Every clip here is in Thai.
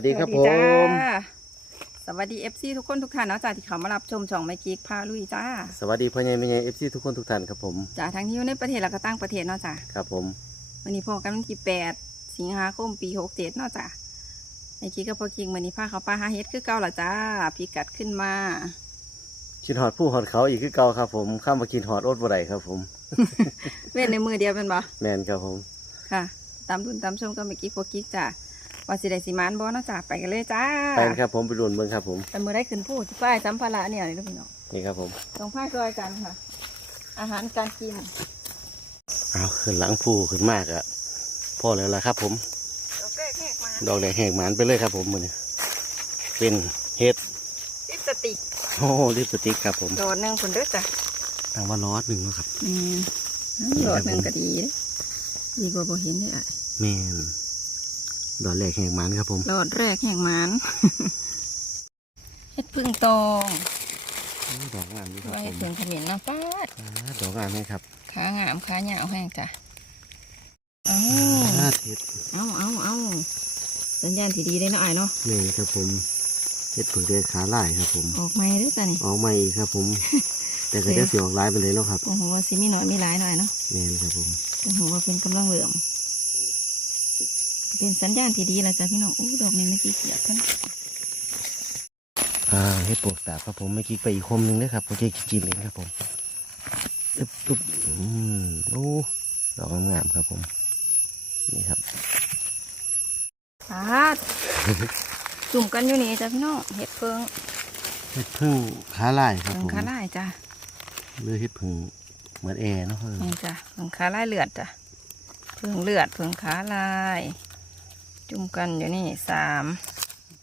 วัสดีครับผสวัสจ้มาสวัสดีเอฟซีทุกคนทุกท่านเนาะจ้าที่เขามารับชมช่องไม่กิ๊กพาลุยจ้า สวัสดีพ่อใหญ่แม่ใหญ่เอฟซีทุกคนทุกท่านครับผมจ้าทั้งที่อยู่ในประเทศแล้วก็ต่างประเทศเนาะจ้าครับผม วันนี้พอกันวันที่แปดสิงหาคมปีหกเจ็ดเนาะจ้าไอ้กิ๊กกับพ่อกิ๊กวันนี้พาเขาปลาหาเฮ็ดคือเก่าละจ้าพิกัดขึ้นมากินหอดผู้หอดเขาอีกคือเก่าครับ ผมข้ามมากินหอดอดบ่ได้ครับผมเว้นในมือเดียวเป็นบ่แมนครับผม ค่ะ ตามรุ่นตามชมกับเมื่อกี้พ่อกิ๊กจ้า ว่าสิได้สิมานบ่เนาะจ้าไปกันเลยจ้าไปกันครับผมไปรุนเมืองครับผมแต่มือได้ขึ้นพูดที่ป้ายสัมภาระเนี่ยนี่ลูกพี่น้องนี่ครับผมตรงภาคซอยกันค่ะ อาหารการกินเอาขึ้นหลังผู้ขึ้นมากอะพ่อแล้วล่ะครับ ผมดอกแรกแหกมาดอกแดงแหกหมานไปเลยครับผมมือนี้เป็นเห็ดลิปสติกโอ้ลิปสติกครับผมโดดหนึ่งคนเด้อจ้ะตั้งว่าร้อนหนึ่งแล้วครับอืมโดดหนึ่งก็ดีเด้อดีกว่าบ่เห็นเลยอะแมน ดอกแรกแหกหมานครับผมโดดแรกแห่งหมันเฮ็ดพึ่งตองโอ้ดอกงามดีครับว่าผเฮ็ดมพึ่งขมิ้นนะป้าดอ่าดอกงามไหมครับ ขางามขาเหยาวแห้งจ้ะเอาอ่าเห็ดเอาเอาเอาสัญญาณที่ดีเลยเนาะอ้ายเนาะแมนครับผมเห็ดผึ่งแดงขาลายครับผม ออกไม่เด้อจ้ะนี่ออกมาอีกครับผม แต่ก็จะเสียออกลายไปเลยเนาะครับ โอ้โหว่าสิมีน้อยมีหลายหน่อยเนาะแมนครับผมโอ้โหว่าเป็นกำลังเหลื่อม เป็นสัญญาณที่ดีแล้วจ้ะพี่น้องอู้ดอกนี้เมื่อกี้เกียดกันอ่าเห็ดปวกตาบครับผมไม่คิดไปอีกคมหนึ่งนะครับผมจะจิ้มเองครับผมอึ๊บตุ๊บอืมโอ้ดอกงามๆครับผม นี่ครับปาดจุ่มกันอยู่นี่จ้ะพี่น้องเห็ดเพิงเห็ดพึ่งขาลายครับเพิงผมขาลายจ้ะหรือเห็ดพึ่งเหมือนแอร์เนาะเพิ่นนี่จ้ะเพิงขาลายเลือดจ้ะเพิงเลือดเพิงขาลาย จุ่มกันอยู่นี่สาม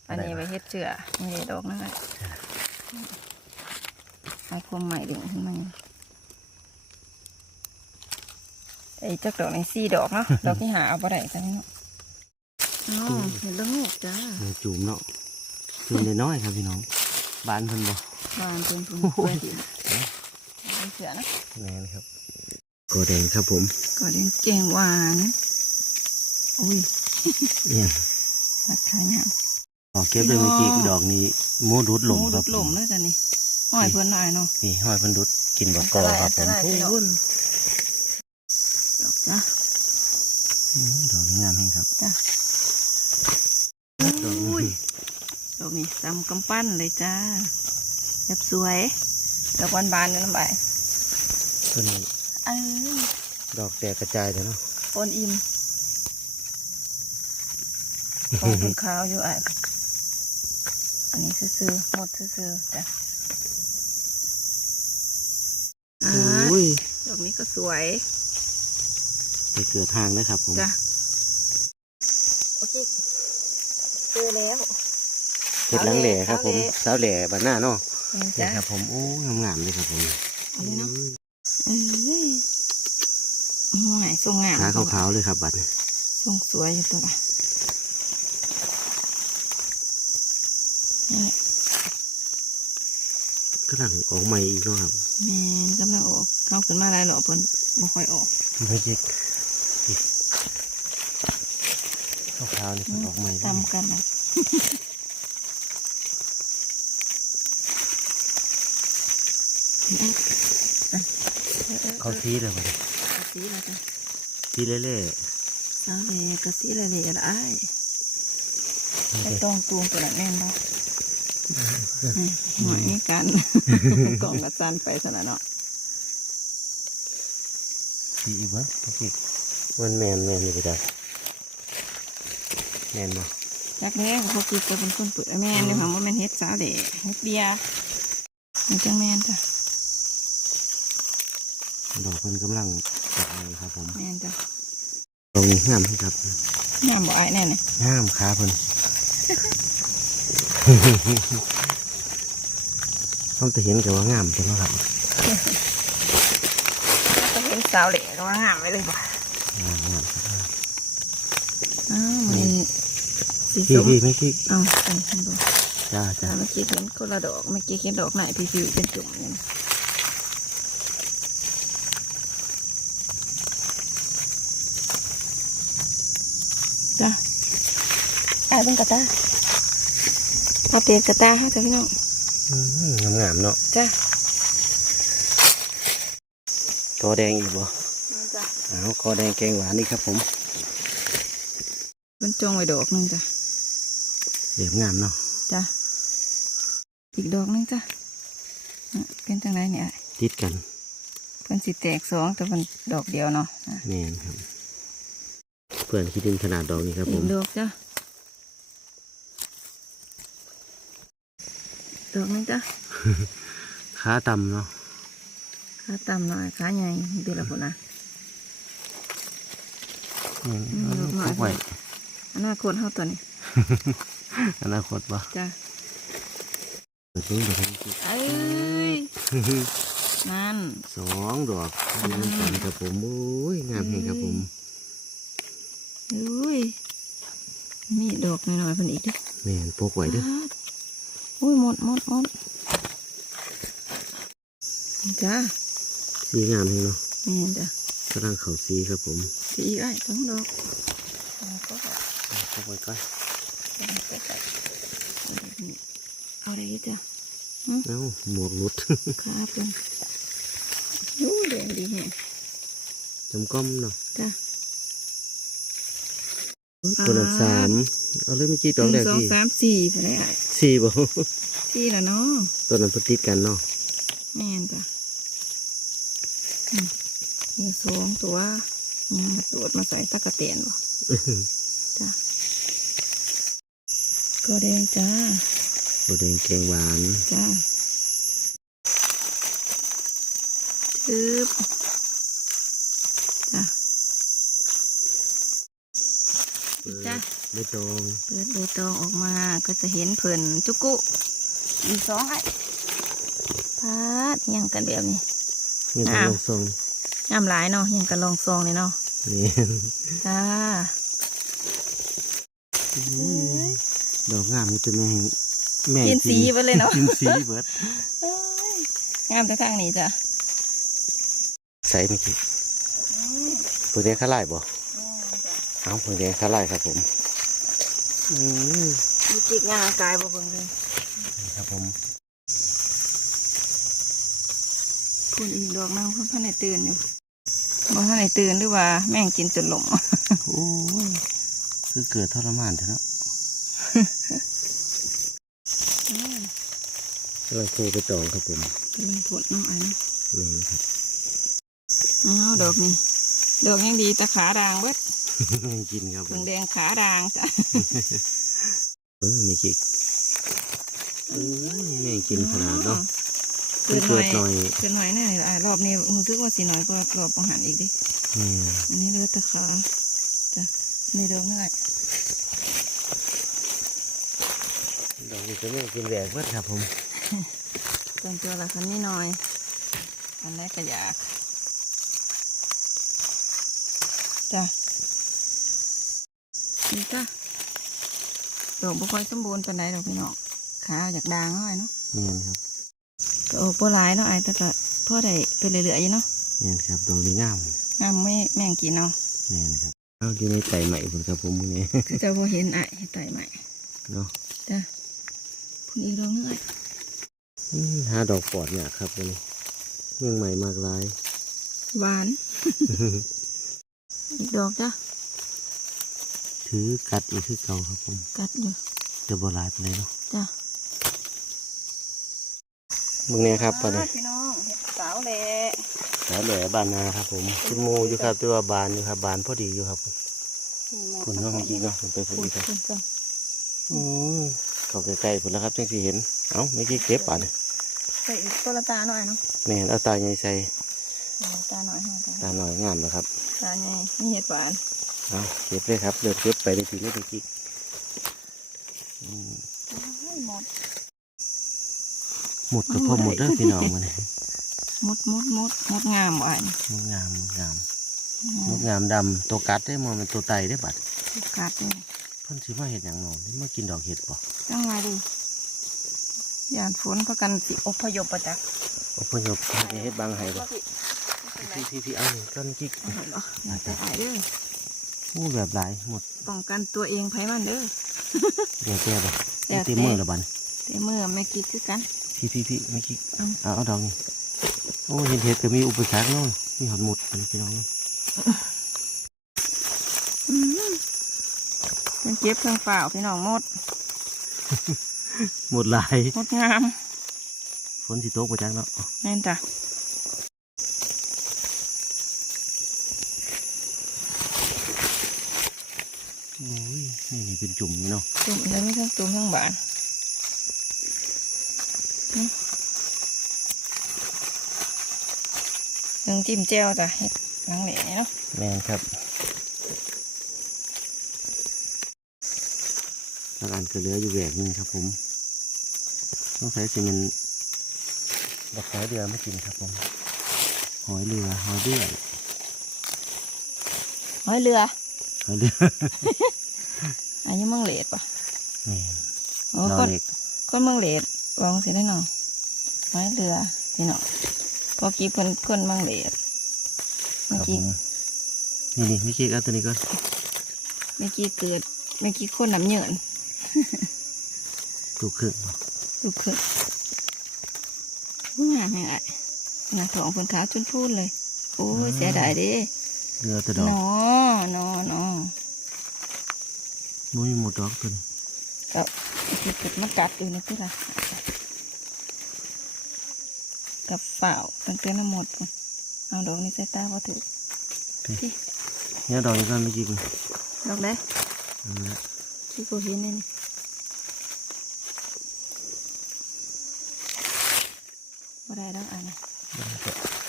อันนี้ไปเฮ็ดเจือนี่เลยดอกนั่นแหละไอ้คมใหม่ดึงขึ้นมานี่ไอ้จักดอกในสี่ดอกเนาะดอกที่หาเอาไปได้จ้ะพี่น้องอ๋อเห็นแล้วงูจ้าเนื้อจุ่มเนาะจุ่มน้อยๆครับพี่น้องบานเพิ่นบ่วานเป็นพุ่มโอ้โหเพื่อนดินเป็นเสือนะแม่นครับโกแดงครับผมก็เล่นเก่งหวานอุ้ย เนี่ยหัดขายงามขอเก็บเลยเมื่อกี้ดอกนี้หมูดุดหลงหมูคดุรับดหล่มเลยจ้ะนี่ห้อยเพื่อนหน่อยเนาะนี่ห้อยเพิ่นดุดกินบักกอครับผมได้ได้ได้โอ้ยดอกจ้ะอืมดอกนี้งามแห้งครับจ้ะดอกนี้อุ้ยดอกนี้จำกำปั้นเลยจ้าแบบสวยดอกบานบานๆอยู่น้ำใบตัวนี้เออดอกแตกกระจายเลยเนาะปนอิ่ม ของคุณขาวอยู่อะอันนี้ซื่อๆหมดซื่อๆจ้ะอ่าโอ้ยดอกนี้ก็สวย ไปเกิดทางนะครับผม จ้ะโอเคเจอแล้วเห็ดหลังแหล่ครับผมสาวแหล่สาวแหล่บานหน้าเนาะนี่นี่จ้ะครับผมโอ้ยงามๆเลยครับผมอันนี้เนาะเอ้ยโอ้ยทรงงามขาขาวๆเลยครับบัดนี้ทรงสวยอยู่ตัวละนี่ กำลังออกใหม่อีกเนาะครับแมนกำลังออกเข้าขึ้นมาหลายหล่อเพิ่นบ่ค่อยออกไม่จิกขาวๆนี่เพิ่นออกใหม่ตำกันนะนี่เอ้ยเอ้ยเอ้ยเขาซีเลยบัดนี้กะสีละจ้ะซีเล่สาวเลยกะสีละเลยละอ้ายๆไปนี่ต้องตูงตัวนั้นแน่นบ่ หมายกันกล่องกระจันไปซะแล้วเนาะซีอีกวะโอเคมันแมนแมนอยู่ไปจ้ะแมนบ่จากนี้เขาคือจะเป็นคนเปิดแม่นเนี่ยค่ะว่าแม่นเฮ็ดสาเดะเฮ็ดเบียร์มันจังแม่นจ้ะดอกเพิ่นกำลังออกเลยครับผมแม่นจ้ะตรงนี้งามครับงามบ่อายแน่เนี่ยงามขาเพิ่น ต้องจะเห็นแต่ว่างามจริงครับจะเห็นสาวเหล่ก็ว่างามไปเลยป่อ้าวมันสีสีไม่คิดอ้าวไปดูจ้าจ้าเมื่อกี้เห็นกระดอกเมื่อกี้เห็นดอกไหนพี่พี่เป็นจุ่มเลยจ้าไอ้เบิ่กระตา เอาเปลี่ยนกระตาให้จ้ะพี่น้องอืมงามๆเนาะจ้ะกอแดงอีกบ่จ้ะอ้าวกอแดงแกงหวานนี่ครับผมเป็นจงไว้ดอกหนึงจ้ะเหลี่ยมงามเนาะจ้ะอีกดอกหนึงจ้ะอะเป็นจังไรเนี่ยติดกันเพิ่นสิแตกสองแต่เป็นดอกเดียวเนาะอะแม่นครับ เพื่อนคิดดินขนาดดอกนี้ครับผอีมกดอกจ้ะ ดอกหนึงจ้ะขาต่ำเนาะขาต่ำหน่อยขาใหญ่ดีละพุ่นนะอืมอืมเอาดอกหน่อยพกไว้อนาคตเฮาตัวนี้อนาคตบ่จ้ะเปิดนี้เดี๋ยวผมคิดเอ้ยนั่นสองดอกงามกันครับผมโอ้ยงามเองครับผมอุ้ยมีดอกน้อยๆเพิ่นอีกเดิแม่นพกไว้เด้วย อุ้ยหมดหมดหมดจ้าสีงามเองเนาะแม่นจ้ะกำลังเขาสีครับผมสีอีกไอ้สองดอกเอาก็แบบพกไว้ก่อนใกล้ๆเอาอะไรอีกจ้ะเอ้าหมวกหลุดขาเพิ่นอู้แดงดีแฮะจำก้อมเนาะจ้ะ ตัวนั้นสามเอาเลยไม่กี่ดอกหแรนึ่กงสองที่สามสี่ไปได้ไอ้สี่บ่สี่ละเนาะตัวนั้นเพนติดกันเนาะแม่นจ้ะอืมมีสองตัวยังมาตรวจมาใส่ตะกะเตียนบ่จ้ะก็แดงจ้าตัวแดงแกงหวานจ้าทึบจ้ะ เปิดจ้ะไม่ตรงเปิดใบตองออกมาก็จะเห็นเพิ่นจุกุอีกสองไอ้พาดยังกันแบบนี้นี่ก็อ้าวลงทรงงามหลายเนาะยังกันลองซองเลยเนาะนี่จ้าดอกงามนี่ตัวแม่แห่งแม่กินสีไปเลยเนาะกินสีเบิดเอ้ยงามแต่ทางนี้จ้ะใส่ไม่กี่เพิ่งแดงข้าไล่บ่เอาเพิ่งแดงข้าไล่ครับผมอื มมีจิกงามกายบ่เบิ่งเลยนี่ครับผมพูดอีกดอกนึงเพิ่นพันในตื่นอยู่บ่ทันในตื่นหรือว่าแม่งกินจนหลงโอ้ยคือเกิดทรมานเถอะเนาะกำลังโทรไปจองครับผมกำลังปวดเนาะไอ้เนาะนี่ครับอ้าวดอกนี้ดอกยังดีแต่ขาด่างเบิด กินครับผเพิ่งมแดงขาด่างจ้ะเออไม่กิกโอ้ยแม่งกินขนาดเนาะเกินหเกิน่อดยหน่อยเกินหน่อยแน่เลยอะรอบนี้รู้สึกว่าสีน้อยกว่ารอบอาหารอีกดินี่อันนี้เหลือแต่ขาจ้ะนี่ดอกน้อยดอกนี้จะไม่กินแหวกเบิดครับผมส่วนตัวละคันนี้หน่อยอันแรกก็อยากจ้ะ นี่จ้ะดอกบ่ค่อยสมบูรณ์ปานใดดอกพี่น้องขาอยากด่างหน่อยเนาะเนียนครับก็ออกบ่หลายเนาะไอ้แต่ก็พอได้ไปเรื่อยๆอยู่เนาะเนียนครับดอกนี้งามงามไม่แม่งกินเนาะเนียนครับเอาอยู่ในไต่ใหม่ผมครับผมพวกนี้คือจะพอเห็นไอ้ไต่ใหม่เนาะจ้ะคุณอีกดอกนึงไอ้อืมหาดอกปอดเนี่ยครับวันนี้เรื่องใหม่มากลายหวานอีกดอกจ้ะ ถือกัดอีกคือเก่าครับผมกัดอยู่จะบ่หลายไปเลยเนาะจ้ะมึงเนี่ยครับปอนี้พี่น้องเห็ดสาวแหละแล้วเหลือบานนาครับผมขึ้นโมอยู่ครับตัวบานอยู่ครับ บานพอดีอยู่ครับคุณเนาะเมื่อกี้เนาะผมไปพูดคุณอีกครับคุณจ้ะอืมเข้าใกล้ๆผมแล้วครับจังสิเห็น เอ้าเมื่อกี้เก็บป่านยใส่อีกตัวละตาหน่อยเนาะแม่นเอาตาใหญ่ใส่เอาตาหน่อยให้ตาตาหน่อยงามนะครับตาใหญ่นี่เห็ดหวาน เอาเก็บเลยครับเดินเก็บไปในทีนี้เมื่อกี้อืมให้หมดหมดกับพ่อหมดเด้อพี่น้องมันหมดหมดหมดหมดงามหวานมดงามมดงามมดงามดำตัวกัดได้อมันเป็นตัวไตได้อบัดกัดเลยเพิ่นสิมาเห็ดหยังหนอนี่มากินดอกเห็ดป่ะจังไงดิยานฝนประกันสิอพยพประจักษ์อพยพให้เห็ดบางไห้ป่ะพี่พี่พี่เอาหนึ่งก้อนกิ๊กเห็นบ่อย่าไปอายเด้อ อู้แบบหลายหมดป้องกันตัวเองไผมันเด้อเดี๋ยวแก้ป่ะแล้วแต่เต็มมือและบันแต่เมื่อไม่คิดคือกันพี่พี่พี่ไม่กิ๊กเอาเอาเอาดอกนี่โอ้เห็นเห็ดก็มีอุปสรรคเนาะมีหอดหมดอันพี่น้องเนาะอืมเป็นเก็บเครื่องเปล่าพี่น้องหมด หมดหลายหมดงามฝนสิตกประจักเนาะแม่นจ้ะ โอ้ย นี่นี่เป็นจุ่มนี่เนาะตุ่มแล้วไม่ทั้งตุ่มทั้งบานนี่เครื่องจิ้มแจ่วจ้ะเห็ดหลังเหล่นี่เนาะแมนครับแล้วอันก็เหลืออยู่แหวกหนึงครับผมต้องใช้ซีเมนต์บักหอยเรือไม่กินครับผมหอยเรือหอยเรือหอยเรือหอยเรือ อันนี้มังเหลดป่ะแม่นโอ้เราคนเล็กคนมังเหลดลองสิได้หน่อยหอยเรือพี่น้องพอกี้เพิ่นคนมังเหลดคเมื่อรับผกี้มนี่นี่ไม่คิดเอาตัวนี้ก่อนเมื่อกี้เกิดเมื่อกี้คนน้ำเหยินถูกครึ่งลูกขึ้นงามแห่งไอ้หน้าท้องเพิ่นขาวจนพูดเลยโอ้ยเสียดายเดิเรือตัวดอกนอ นอนอมุ้ยหมดดอกตัวนี้ก็คือเกิดมากัดอยู่นี่คือละกับฝ่าวตั้งแต่น้ำหมดพุ่นเอาดอกนี้ใส่ตาพอถือที่เนี่ยดอกนี้ก่อนไม่กินดอกได้อันนี้ที่กูเห็นนี่นี่บ่ได้ดอกอันนะ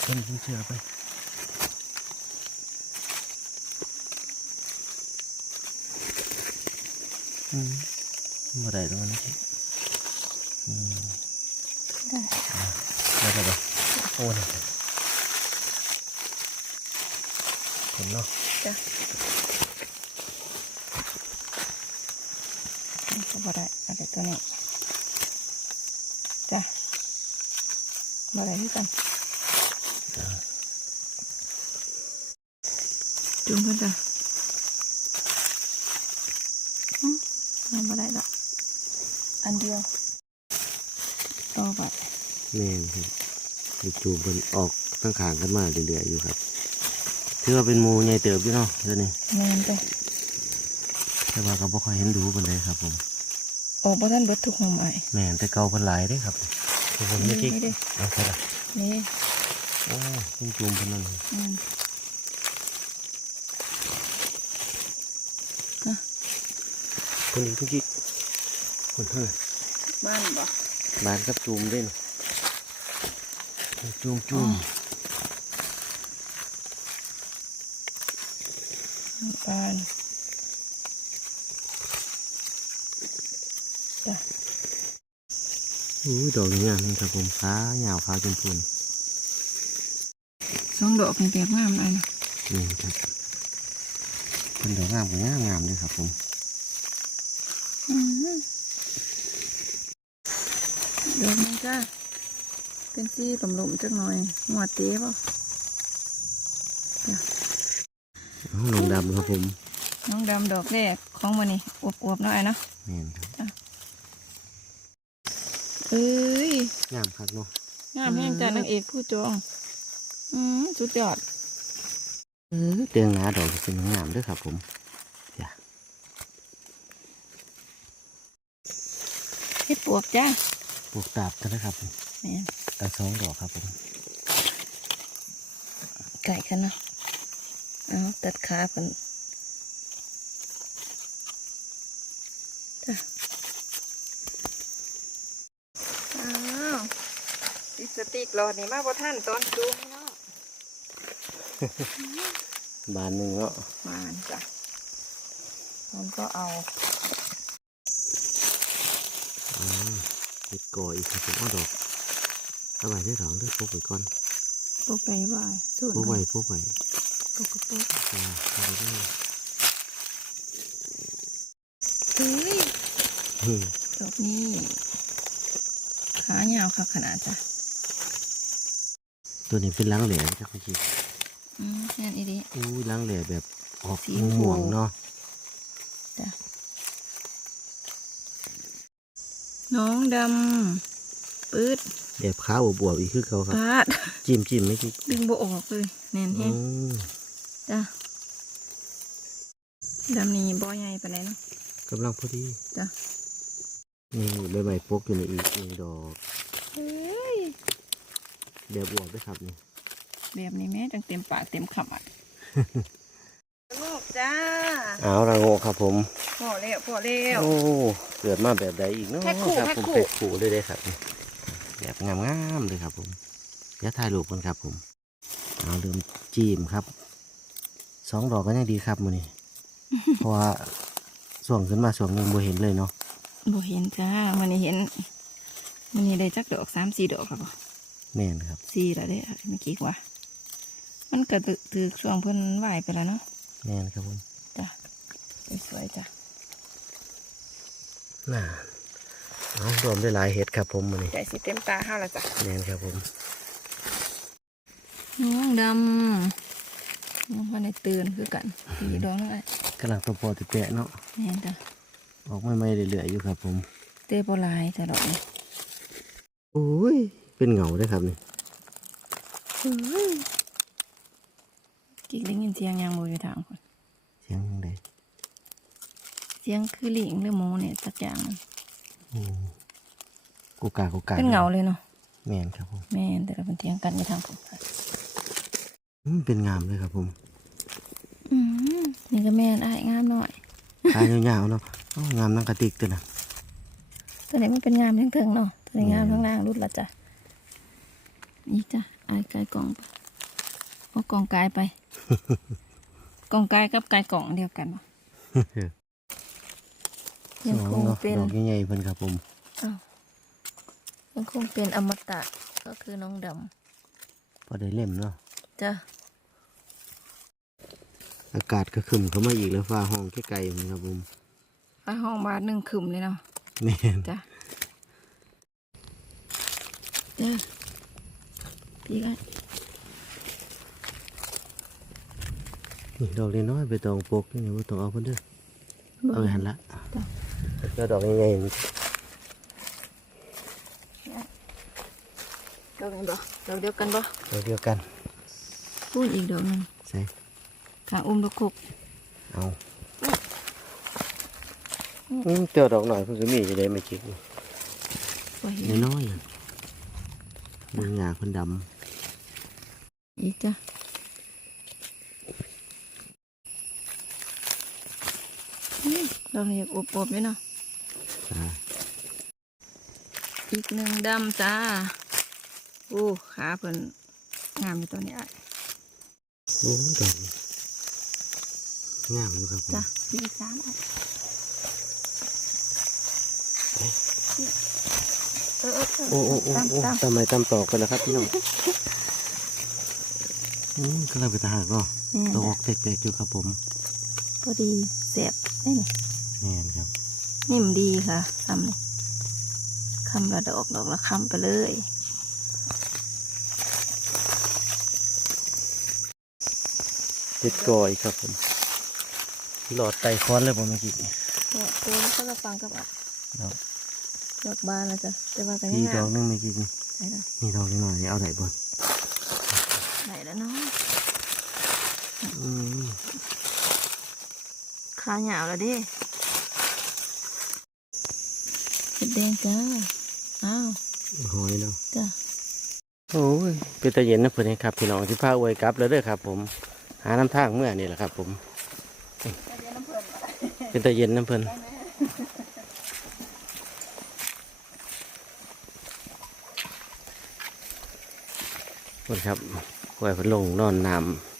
เพิ่นเพิ่นเชื่อไป อืมมาได้ตรงนี้อืมได้แล้วก็ไปโอ้ยคนเนาะ จ้ะนี่ก็บ่ได้เอะไรตัวนี้จ้ะบ่ได้ที่กันจุ่มเพิ่นจ้ะอืมยังบ่ได้ดอกอันเดียวต่อไป แม่นครับอยู่ จูบเพิ่นออกตั้งขางกันมาเรื่อยๆอยู่ครับถือว่าเป็นหมูใหญ่เติบอยู่เนาะเดี๋ยวนี้แม่นไปแต่ว่าก็บ่ค่อยเห็นดูปานใดครับ ผมโอ้บ่ทันเบิดทุกหน่อไม้แม่นแต่เก่าเพิ่นหลายเด้ครับทุกคนไม่คิดนี่เด้เอาไปละนี่โอ้เป็นจูมเพิ่นนั่นอืมคนนี้เพิ่งคิดคนเท่าไหร่บ้านบ่บานกับจูมเด้นจูมจูมบ้านจ้ะอุ้ยดอกนี้งามนี่ครับผมขาหยาวขาจนพุนสองดอกนี่แบบงามเลยนะ นี่ครับเป็นดอกงามกับงามงามเลยครับผมอืมดอกนี้จ้า เป็นสีหลุมๆจักหน่อยหัวเต้ป่ะเอาลงดำครับผม น้องดำดอกแรกของมันนี่อวบๆหน่อยเนาะแม่นครับเอ้ยงามครับเนาะงามแห้งจ้านางเอกผู้จองอืมสุดยอดเออเตียงหนาดอกเป็นงามเด้วยครับผมจ้ะเฮ็ดปวกจ้าปลูกตาบกันนะครับผมแม่น ตาสองดอกครับผมไก่กันเนาะเอาตัดขาเพิ่นจ้ะอ้าวติดสติกหลอดนี่มาบ่ท่านตอนจูงเนาะบานหนึ่งเนาะมานจ้ะมันก็เอาอืมเห็ดก่ออีกครับผมเอาดอก เอาไว้ที่สองเด้วยพกไว้ก่อนปกไปบ่ายสูตรพกไว้พกไว้ปกกระปกจ้าเอาไปด้วยเฮ้ยอืมดอกนี้ขายาวค่ะขนาดจ้ะตัวนี้เป็นล้างแหล่ครับเมื่อกี้อืมงานอีดีอู้ล้างแหล่แบบออกสีชมพูม่วงๆเนาะจ้ะน้องดำปืด แบบขาวบวบๆอีกคือเขาครับ ปาด จิ้มจิ้มไม่กี่ดึงโบออกเลยแน่นอืแห้งมจ้ะดำนี้บ่อใหญ่ปานใดเนาะกำลังพอดีจ้ะนี่ใบใหม่ปกอยู่ในอีกหนึ่งดอกเฮ้ยแบบบวบด้วยครับนี่แบบนี้แม่จังเต็มปากเต็มคำอะโลกจ้าเอาละโงครับผม พอแล้วพอแล้ว โอ้ เกิดมาแบบใดอีกเนาะแพ็คคู่ครับแพ็คผมคู่เป็ดขู่เลยได้ครับนี่ แบบงามๆเลยครับผมเดี๋ยวถ่ายรูปกันครับผมเอาเริ่มจีมครับสองดอกก็ยังดีครับมือนี้ เพราะว่าส่วงขึ้นมาส่วงหนึงบ่เห็นเลยเนาะบ่เห็นจ้ามันนี้เห็นมันนี้ได้จักดอกสามสี่ดอกครับบ่แม่นครับสี่แล้วเด้อเมื่อกี้ว่ามันก็ตึกตึกช่วงเพิ่นไหวไปแล้วเนาะแม่นครับผมจ้ะสวยๆจ้ะน่า เอารวมได้หลายเห็ดครับผมมือนี้ใจสิเต็มตาห้าแล้วจ้ะแม่นครับผมน้องดำน้องพันในตื่นคือกันสีดองนั่นแหละกำลังตัวโปอติแตะเนาะแม่นจ้ะออกไม่ไม่เรื่อยๆอยู่ครับผม เตะโบหลายแต่ดอกนี้โอ้ย เป็นเหงาด้วยครับนี่กิ๊กได้ยินเสียงยางโมอยู่ทางคนเสียงยังไงเสียงคือลิงหรือหมูเนี่ยสักอย่างอืม กูกากูกาเป็นเงาเลยเนาะแม่นครับผมแม่นแต่เราเป็นเทียงกันอยู่ทางผมอืมเป็นงามเลยครับผมอืมนี่ก็แม่นอ้ายงามหน่อยตายยาวๆเนาะอ้าวงามนั่งกระติกตัวน่ะตัวนี้มันเป็นงามทั้งเทิงเนาะตัวนี้งามแม่นทั้งล่างรุดละจ้ะนี่จ้ะอ้ายกายกล่องไปเอากล่องกายไป กล่องกายกับกายกล่องเดียวกันปะส ยังองคงเนาะเป็นดอกใหญ่ๆเพิ่นครับผมอ้าวยังคงเป็นอมตะก็คือน้องดพอได้เล่มเนาะำจ้ะอากาศก็ขึ้นเข้ามาอีกแล้วฟ้าห้องใกล้ๆมันครับผมฟ้าห้องบาทหนึ่งขึ้มเลยเนาะแม่นจ้ะจ้ะพี่ก็นี่ดอกน้อยๆไปตองปกนี่บ่ต้องเอาเพิ่นเด้อเอาไปหันละ จ้ะแล้วดอกใหญ่ๆนี่ดอกไหนบ่ดอกเดียวกันบ่ดอกเดียวกันพูดอีกดอกหนึ่งใส่ทางอุ้มลูกคุกเอาอืมเจอดอกหน่อยเพิ่นก็มีอยู่ได้ไม่คิดบ่เห็นน้อยๆมือหงาเพิ่นดำอีกจ้ะอืมดอกนี้อยากอบอบๆเลยเนาะจ้า อีกหนึ่งดำจ้าโอ้ขาเพิ่นงามอยู่ตัวนี้อะโอ้ดอกนี่งามอยู่ครับผมจ้ะอีกสามอะเออเออเออโอ้โอ้โอ้ตามโอ้ตามทำไมตามต่อกันแล้วครับพี่น้องอืมกำลังไปตาหากเนาะอืมดอกออกเด็กๆอยู่ครับผม พอดีแสบนี่นี่แม่นครับ นิ่มดีค่ะทำนี่คำละดอกดอกละคำไปเลยเด็ดกอยครับผมหลอดไตค้อนเลยผมเมื่อกี้ตัวตัวนี้ก็ละฟังกับอะดอกดอกบานแล้วจ้ะแต่ว่ากันพี่ยังดงาอมกหนึงเมื่อกี้นี่ไหนล่ะนี่ดอกนี้หน่อยเอาไหนบ่ไหนแล้วเนาะอืมขาหยาวแล้วดิเห็ ดแดงจ้า อ้าวหอยเนาะจ้ะโอ้ยเป็นตาเย็นนะเพื่อนครับพี่น้องที่พาอวยกลับแล้วเด้อครับ ผม หาน้ำทางเมื่อนี่แหละครับ ผม เป็นตาเย็นน้ำเพิ่นเพื่อนครับกล้วยพิ่นลงนอนน้ำ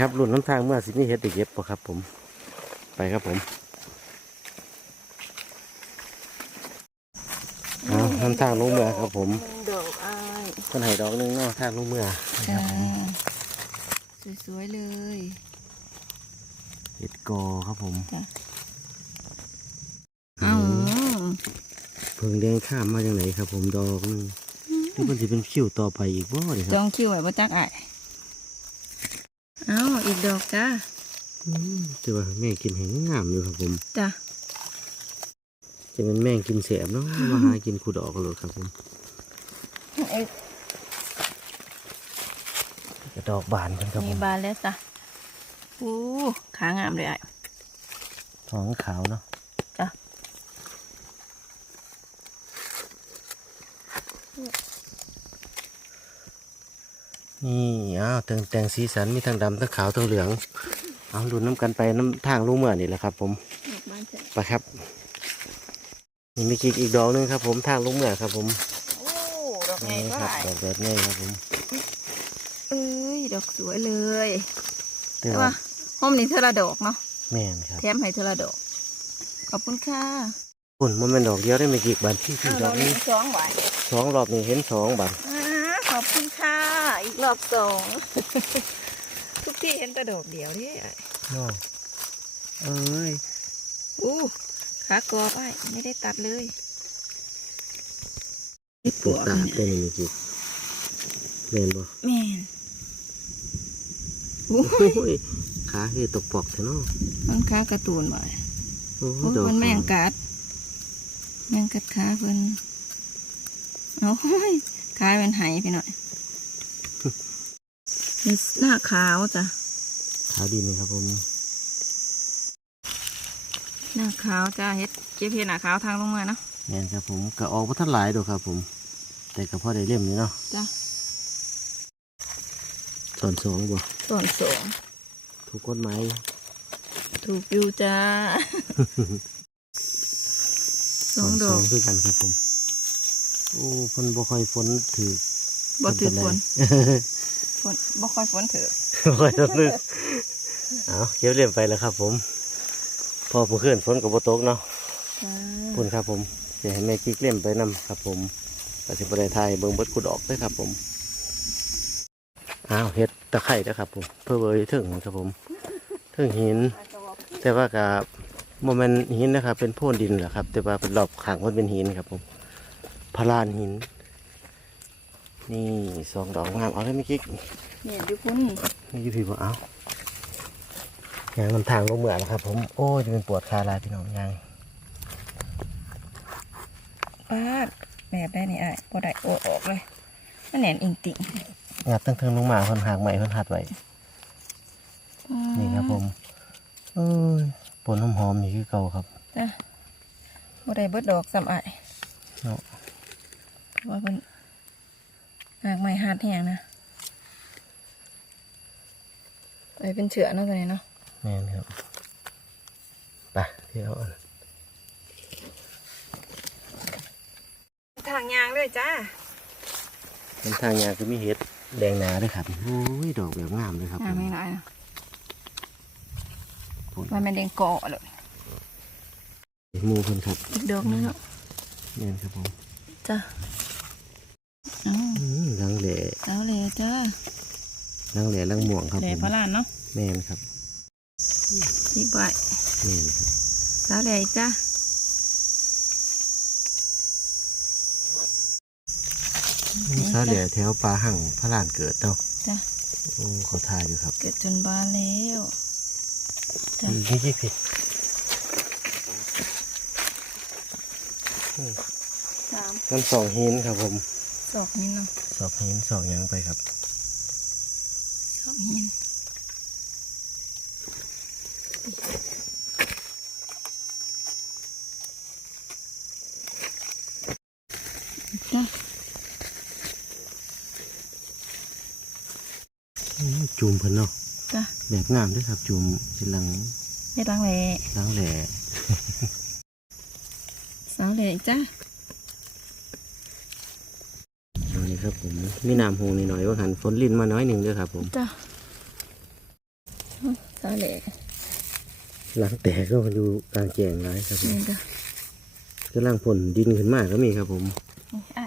ครับรุ่นน้ำทางเมื่อสิมีเฮ็ดไดิเก็บปะครับผม ไปครับผมเอาเอาำทางลงเมืองครับผมหนึ่งดอกอ้ายคนให้ดอกหนึงเนาะทางลงเมืองจ้าสวยๆเลยเห็ดกอครับผมจ้ะเอ้าเพิ่งแดงข้ามมาจากไหนครับผมดอกหนึงนี่มันจะเป็นคิวต่อไปอีกบ่เลยคจรับองคิวไว้บ่จักอ้ายเอ้าอีก ดอกจ้าอืมแต่ว่าแม่กินแห้งงามอยู่ครับผมจ้ะจะเป็นแม่งกินแสบเนาะมาหากินคูดอกกันเลยครับผมเอ้ยกระดอกบานกันครับผมีมบานแล้วจ้ะอู้ขางามเลยอ้ายท้องขาวเนาะจ้ะ นี่อ้าวแต่งแต่งสีสันมีทั้งดำทั้งขาวทั้งเหลือง เอาลุ้นน้ำกันไปน้ำทางลูกเมื่อนี่แหละครับ ผมดอกบานเสร็จไปครับนี่มีกีกอีกดอกหนึงครับ ผมทางลูกเมื่อครับ ผมโอ้ดอกไงนี่ก็ครับอ้ายดอกแบบนี้ครับผมเอ้ยดอกสวยเลยแต่แต่ว่าว่าห้อมนี้เทอละดอกเนาะแม่นครับแถมให้เทอละดอก ขอบคุณค่ะคุณมันเป็นดอกเดียวได้ไม่กี่บานที่ที่ดอกนี้สองใบสองรอบนี่เห็นสองบาน อ่าขอบคุณค่ะ อีก รอบสองทุกที่เห็นแต่ดอกเดียวนี่เนาะเอ้ยอู้ขากรอบไอ้ไม่ได้ตัดเลยปวดตาเป็นอย่างนี้กี่เม่นบ่แม่นอู้โอ้ยขาคือตกปอกเถอะเนาะมันขาการะตูนบ่อยโอ้ยโอ้ยดอกมันแมงกัดแมงกัดขาเพิ่นเอาโอ้ยขาเป็นไหไปหน่อย นี่หน้าขาวจ้ะขาดีนี่ครับผมหน้าขาวจ้าเฮ็ดเก็บเห็ดหน้าขาวทางลงมาเนาะแม่นครับผมก็ออกมาทันหลายดอกครับผม แต่ก็พอได้เล่มนี่เนาะจ้ะตอนสองบ่ส่วนสองถูกกฎหมายถูกอยู่จ้าสองดอกคือกันครับผม โอ้ฝนบ่ค่อยฝนถือบ่ถือฝนเพิ่ ฝนบ่ค่อยฝนถือบ่ค่อยตกเลยเอาเก็บเล่มไปแล้วครับ ผม พอเมื่อคืนฝนกับบ่ตกเนาะจ้าขอบคุณครับ ผมเดี๋ยวให้แม่กิ๊กเล่มไปนำครับ ผมก็สิบ่ได้ทายเบิ่งเบิดกุดออกเด้วยครับ ผมอ้าวเฮ็ดตะไคร้นะครับ ผม เพื่อเบยถึงครับผมถึงหิน แต่ว่ากับโมเมนหินนะครับ เป็นโพ่นดินแหละครับ แต่ว่าเป็นรอบข้างมันเป็นหินครับ ผมพลานหิน นี่สองดอกงามเอาเลยเมื่อกี้เนี่ยดูคุณนี่พี่บอกเอายางนำทางลงเหมือนนะครับ ผมโอ้ยจะเป็นปวดคาลายพี่น้องยางปาดแบบได้นี่อ้ายบ่ได้โอออกเลยมันแหนนอิงติ่งงัดตั้งเทิงลงมาเพิ่นหากใหม่เพิ่นหัดไว้อืนี่ครับผมเอ้ยปนหอมๆนี่คือเก่าครับจ้ะบ่ได้เบิดดอกซ้ำอ้ายเนาะเพราะว่าเพิ่น หากไม้หัดแห้งนะไปเป็นเชื้อเนาะตัวนี้เนาะแม่นครับไปเที่ยวอันทางยางเลยจ้าเป็นทางยางคือมีเห็ดแดงหนาด้วยครับโอ้ยดอกแบบงามเลยครับยางไม่น้อยนะผมมันเป็นแดงเกาะเลยหมูเพิ่นครับอีกดอกนึงเนาะแม่นครับผมจ้ะอ้าวอืมลังแหล่ สาวเลยจ้าลังแหล่ลังม่วงครับแหล่ผมพระลานเนาะแม่นครับอีกใบแม่นครับสาวเลยจ้าซาเหล่แถวปลาหั่งพระลานเกิดเนาะจ้ะโอ้เขาทายอยู่ครับ เกิดจนบานแล้วจ้ะนี่กี่พี่สามน้ำสองหินครับผม สอกนิดเนาะสองหินสองหยังไปครับ สอกนิดจ้ะอืมจูมเพิ่นเนาะจ้ะแบบงามด้วยครับจูมเป็นลังเฮ็ดลังเลลังแหล่สาวเลยจ้า อันนี้ ครับผมมีน้ำหงนิดหน่อยว่าหันฝนลิ้นมาน้อยหนึ่งด้วยครับ ผมจ้าสาวเลยหลังแตกก็มาดูกลางแจงร้ายครับผมนี่จ้ะกำลังฝนดินขึ้นมากก็มีครับ ผมนี่อะ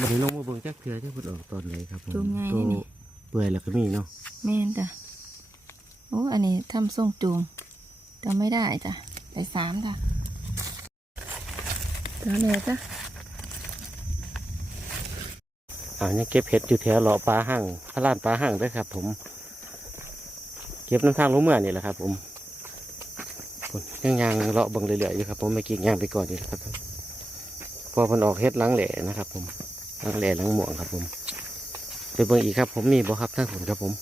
บ่ได้ลงมาเบิ่งจักเทื่อที่เพิ่นออกตอนไหนครับผมจูมไงตัวนี่เปื่อยแล้วก็มีเนาะแม่นจ้ะโอ้อันนี้ทำทรงจูงแต่ไม่ได้จ้ะไปสามจ้ะแล้วเลยจ้ะ อ่ายังเก็บเห็ดอยู่แถวเลาะปลาหั่งพระลานปลาหั่งเด้วยครับ ผม เก็บน้ำทางลงเมื่อนี่แหละครับ ผมผมยังยางเลาะเบังเรื่อยๆอยู่ครับผมไม่กิ่งยางไปก่อนนี่แหละครับพอมันออกเห็ดหล้างแหล่นะครับ ผมหล้างแหล่หล้างหม่วงครับ ผมไปเบิ่งอีกครับ ผมมีบ่ครับท่านผลครับผม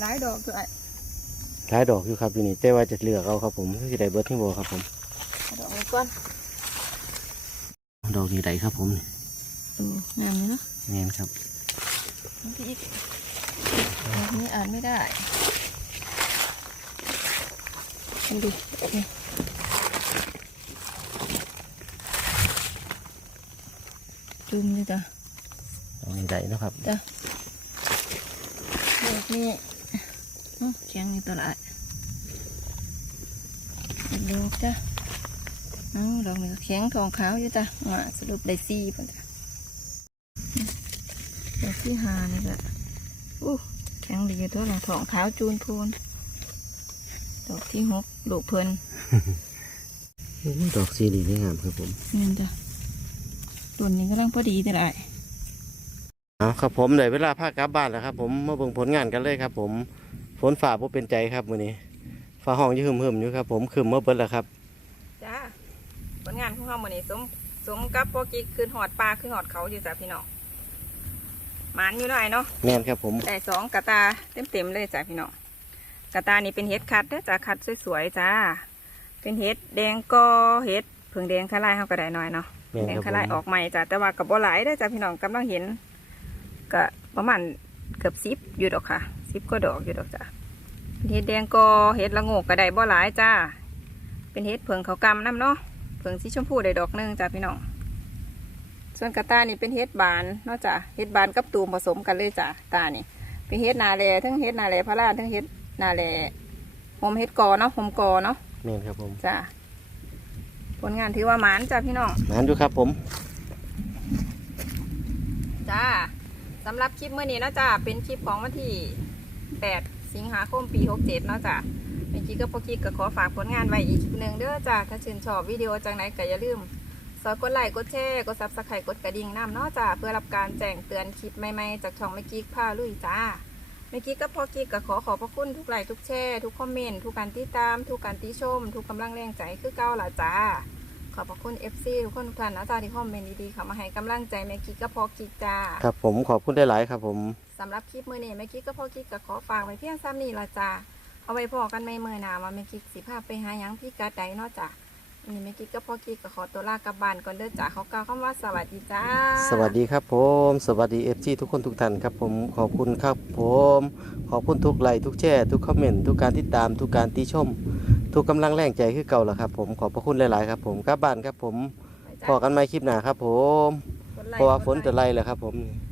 หลายดอกด้วยหลายดอกอยู่ครับอยู่นี่แต่ว่าจะเลือกเอาครับ ผมคือได้เบิดที่บ่ครับ ผมเอาดอกนี้ก่อนดอกนี้ได้ครับผมนี่ ดูงามเลยเนาะเนียนครับน้องพี่อีกดอกนี้อ่านไม่ได้ดูดินี่จุ่มเลยจ้ะดอกนี้ได้เนาะครับจ้ะดอกนี้อื้อแข็งอยู่ตลาดดอกจ้ะเอ้าดอกนี้ก็แข็งทองขาวอยู่จ้ะว่าสรุปได้สี่ป่ะจ้ะดอก ที่หานี่ก็อู้แข็งดีอยู่ตัวหลังทองขาวจูนพูนดอกที่หกลูกเพิ่นอู้ดอกสีนี่งามครับผมนี่จ้ะต้นนี้กำลังพอดีแต่ละเอาครับผมได้เวลาพากลับบ้านแล้วครับผมมาเบิ่งผลงานกันเลยครับ ผมฝนฝ่าบ่เป็นใจครับมื้อนี้ฟ้าห้องอยืมหึมๆอยู่ครับ ผมคืมเมื่อเบิดแล้วครับจ้าผลงานของเราหมดนี้สมสมกับพอกีคืนหอดปลาคืนหอดเขาอยู่จ้ะพี่น้อง หมันอยู่หน่อยเนาะแม่นครับผมได้สองกระตาเต็มเต็มๆเลยจ้ะพี่น้องกระตานี่เป็นเห็ดคัดเด้อจ้ะคัดสวยๆจ้า เป็นเห็ดแดงกอเห็ดเพิ่งแดงคลายเขาก็ได้หน่อยเนาะแม่นแดงครับคลายผมออกใหม่จ้ะแต่ว่ากับบ่หลายได้อจ้ะพี่น้องกำลังเห็นก็ประมาณเกือบสิบอยู่ดอกค่ะสิบก็ดอกอยู่ดอกจ้ะเป็นเห็ดแดงกอเห็ดละโงกก็ได้บ่หลายจ้า เป็นเห็ดเพิงเขากำน้ำเนาะเพิงสีชมพูได้ดอกหนึงจ้ะพี่น้อง ส่วนกระตานี่เป็นเห็ดบานเนาะจ้ะเห็ดบานกับตูมผสมกันเลยจ้ะตานี่เป็นเห็ดนาแลทั้งเห็ดนาแลพระราชทั้งเห็ดนาแลหอมเห็ดกอเนาะหอมกอเนาะแม่นครับผมจ้ะผลงานถือว่าหมานจ้ะพี่น้องนานอยู่ครับผม จ้าสำหรับคลิปเมื่อนี้เนาะจ้าเป็นคลิปของวันที่ 8 สิงหาคมปี 67เนาะจ้าเมื่อกี้ก็พอกี้ก็ขอฝากผลงานไว้อีกคลิปหนึ่งเด้อจ้าถ้าชื่นชอบวิดีโอจังไหนก็อย่าลืม สกดไลค์กดแชร์กดซับสไครต์กดกระดิ่งน้ำเนาะจ้าเพื่อรับการแจ้งเตือนคลิปใหม่ๆจากช่องเมื่อกี้พาลุยจ้าเมื่อกี้ก็พอกี้ก็ขอขอบพระคุณทุกไลค์ทุกแชร์ทุกคอมเมนต์ทุกการติดตาม ทุกการติชม ทุกกำลังแรงใจคือเก้าละจ้า ขอบพระคุณ FC ทุกคนทุกท่านนะจ้าที่คอมเมนต์ดีๆเข้ามาให้กำลังใจแม่กิ๊กก็พอกิ๊กจ้าครับผมขอบคุณได้หลายครับผมสำหรับคลิปมือนี้แม่กิ๊กก็พอกิ๊กก็ขอฝากไว้เพียงซ้ำนี่ละจ้าเอาไว้พอกันไม่เมื่อหนาว่าแม่กิ๊กสิพาไปหาหยังพี่กาใดเนาะจ้า อันนี้แม่กิ๊กก็พอกิ๊กก็ขอตัวลากลับบ้านก่อนเด้อจ้าเขากล่าวคำว่าสวัสดีจ้า สวัสดีครับผม สวัสดีเอฟซีทุกคนทุกท่านครับผมขอบคุณครับผม ขอบคุณทุกไลค์ทุกแชร์ทุกคอมเมนต์ทุกการติดตามทุกการติชม ทุกกำลังแรงใจคือเก่าแล้วครับผมขอบพระคุณหลาย ๆ ครับผมกลับบ้านครับผมไปจ้าพอกันใหม่คลิปหน้าครับผมกดไลค์เพราะว่าฝนกดไลค์จะไล่แล้วครับผมก